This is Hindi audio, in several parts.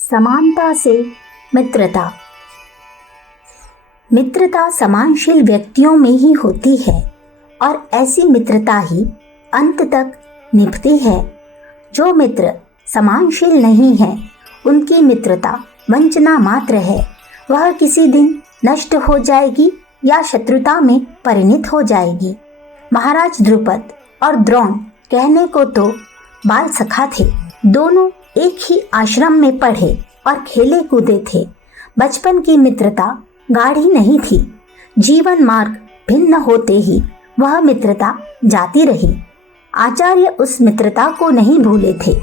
समानता से मित्रता। मित्रता समानशील व्यक्तियों में ही होती है और ऐसी मित्रता ही अंत तक निभती है। जो मित्र समानशील नहीं है उनकी मित्रता वंचना मात्र है। वह किसी दिन नष्ट हो जाएगी या शत्रुता में परिणत हो जाएगी। महाराज द्रुपद और द्रोण कहने को तो बाल सखा थे। दोनों एक ही आश्रम में पढ़े और खेले कूदे थे। बचपन की मित्रता गाढ़ी नहीं थी। जीवन मार्ग भिन्न होते ही वह मित्रता जाती रही। आचार्य उस मित्रता को नहीं भूले थे,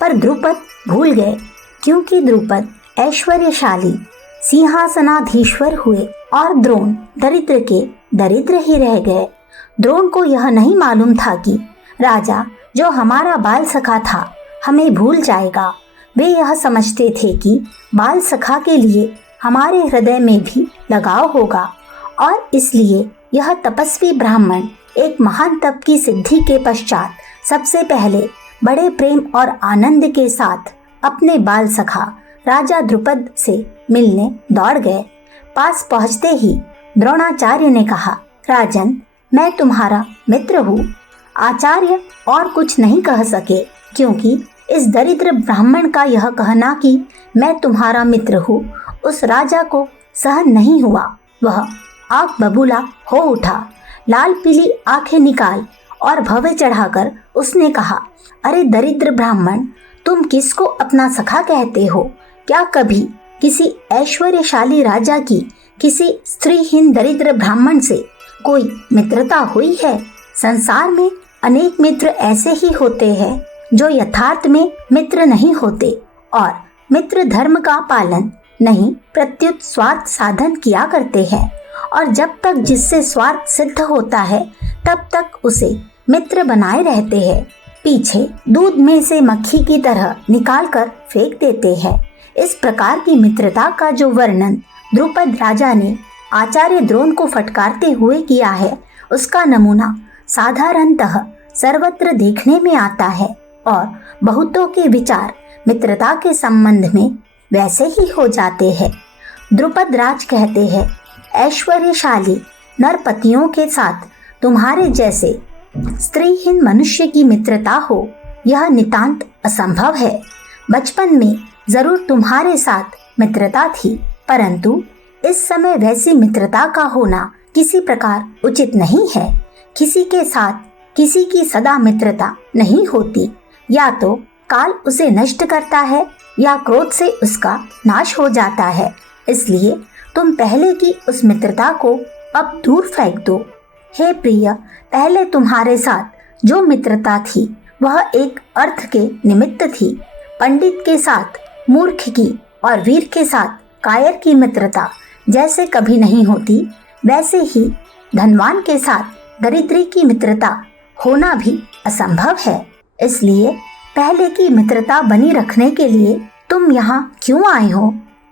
पर द्रुपद भूल गए, क्योंकि द्रुपद ऐश्वर्यशाली सिंहासनाधीश्वर हुए और द्रोण दरिद्र के दरिद्र ही रह गए। द्रोण को यह नहीं मालूम था कि राजा जो हमारा बाल सखा था हमें भूल जाएगा। वे यह समझते थे कि बाल सखा के लिए हमारे हृदय में भी लगाव होगा और इसलिए यह तपस्वी ब्राह्मण एक महान तप की सिद्धि के पश्चात सबसे पहले बड़े प्रेम और आनंद के साथ अपने बाल सखा राजा द्रुपद से मिलने दौड़ गए। पास पहुंचते ही द्रोणाचार्य ने कहा, राजन, मैं तुम्हारा मित्र हूँ। आचार्य और कुछ नहीं कह सके, क्योंकि इस दरिद्र ब्राह्मण का यह कहना कि मैं तुम्हारा मित्र हूँ उस राजा को सहन नहीं हुआ। वह आग बबूला हो उठा, लाल पीली आंखें निकाल और भवें चढ़ाकर उसने कहा, अरे दरिद्र ब्राह्मण, तुम किसको अपना सखा कहते हो? क्या कभी किसी ऐश्वर्यशाली राजा की किसी स्त्रीहीन दरिद्र ब्राह्मण से कोई मित्रता हुई है? संसार में अनेक मित्र ऐसे ही होते हैं जो यथार्थ में मित्र नहीं होते और मित्र धर्म का पालन नहीं प्रत्युत स्वार्थ साधन किया करते हैं, और जब तक जिससे स्वार्थ सिद्ध होता है तब तक उसे मित्र बनाए रहते हैं। पीछे दूध में से मक्खी की तरह निकाल कर फेंक देते हैं। इस प्रकार की मित्रता का जो वर्णन द्रुपद राजा ने आचार्य द्रोण को फटकारते हुए किया है, उसका नमूना साधारणतः सर्वत्र देखने में आता है और बहुतों के विचार मित्रता के संबंध में वैसे ही हो जाते हैं। द्रुपद राज कहते हैं, ऐश्वर्यशाली नरपतियों के साथ तुम्हारे जैसे स्त्रीहीन मनुष्य की मित्रता हो, यह नितांत असंभव है। बचपन में जरूर तुम्हारे साथ मित्रता थी, परंतु इस समय वैसी मित्रता का होना किसी प्रकार उचित नहीं है। किसी के साथ किसी की सदा मित्रता नहीं होती। या तो काल उसे नष्ट करता है या क्रोध से उसका नाश हो जाता है। इसलिए तुम पहले की उस मित्रता को अब दूर फेंक दो। हे प्रिय, पहले तुम्हारे साथ जो मित्रता थी वह एक अर्थ के निमित्त थी। पंडित के साथ मूर्ख की और वीर के साथ कायर की मित्रता जैसे कभी नहीं होती, वैसे ही धनवान के साथ दरिद्री की मित्रता होना भी असंभव है। इसलिए पहले की मित्रता बनी रखने के लिए तुम यहाँ क्यों आए हो?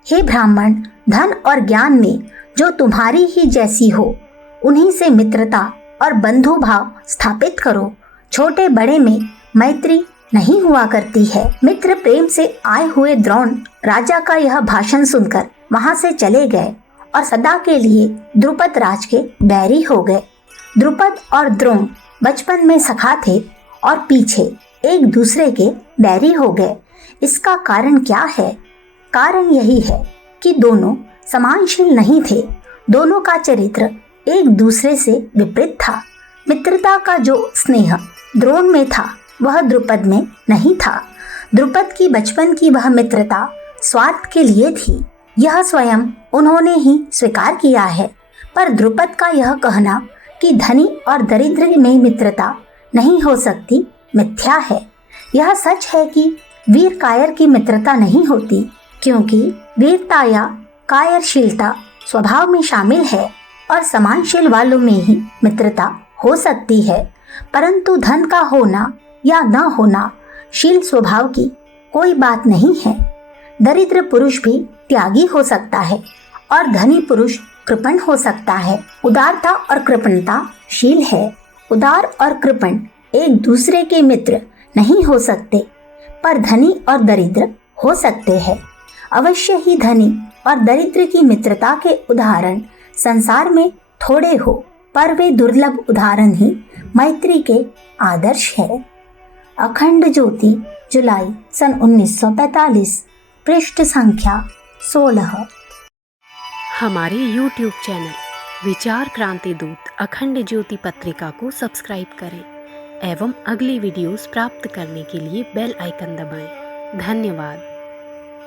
हे ब्राह्मण, धन और ज्ञान में जो तुम्हारी ही जैसी हो उन्हीं से मित्रता और बंधु भाव स्थापित करो। छोटे बड़े में मैत्री नहीं हुआ करती है। मित्र प्रेम से आए हुए द्रोण राजा का यह भाषण सुनकर वहां से चले गए और सदा के लिए द्रुपद राज के बैरी हो गए। द्रुपद और द्रोण बचपन में सखा थे और पीछे एक दूसरे के बैरी हो गए। इसका कारण क्या है? कारण यही है कि दोनों समानशील नहीं थे। दोनों का चरित्र एक दूसरे से विपरीत था। मित्रता का जो स्नेह द्रोण में था वह द्रुपद में नहीं था। द्रुपद की बचपन की वह मित्रता स्वार्थ के लिए थी, यह स्वयं उन्होंने ही स्वीकार किया है। पर द्रुपद का यह कहना कि धनी और दरिद्र में मित्रता नहीं हो सकती मिथ्या है। यह सच है कि वीर कायर की मित्रता नहीं होती, क्योंकि वीरता या कायरशीलता स्वभाव में शामिल है और समानशील वालों में ही मित्रता हो सकती है। परंतु धन का होना या न होना शील स्वभाव की कोई बात नहीं है। दरिद्र पुरुष भी त्यागी हो सकता है और धनी पुरुष कृपण हो सकता है। उदारता और कृपणता शील है। उदार और कृपण एक दूसरे के मित्र नहीं हो सकते, पर धनी और दरिद्र हो सकते हैं। अवश्य ही धनी और दरिद्र की मित्रता के उदाहरण संसार में थोड़े हो, पर वे दुर्लभ उदाहरण ही मैत्री के आदर्श है। अखंड ज्योति, जुलाई सन 1945, पृष्ठ संख्या 16। हमारे YouTube चैनल विचार क्रांति दूत अखंड ज्योति पत्रिका को सब्सक्राइब करें एवं अगली वीडियोस प्राप्त करने के लिए बेल आइकन दबाएं। धन्यवाद।